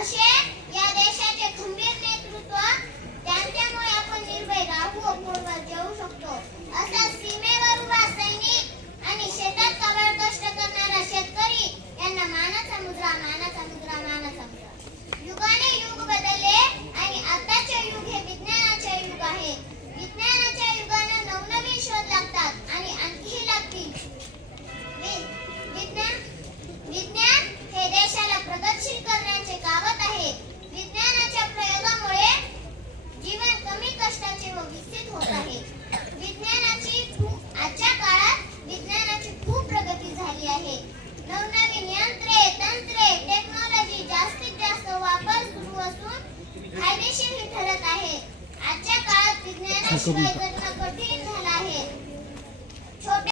同学。फायदेशीरही ठरत आहे. आजच्या काळात विज्ञानाशिवाय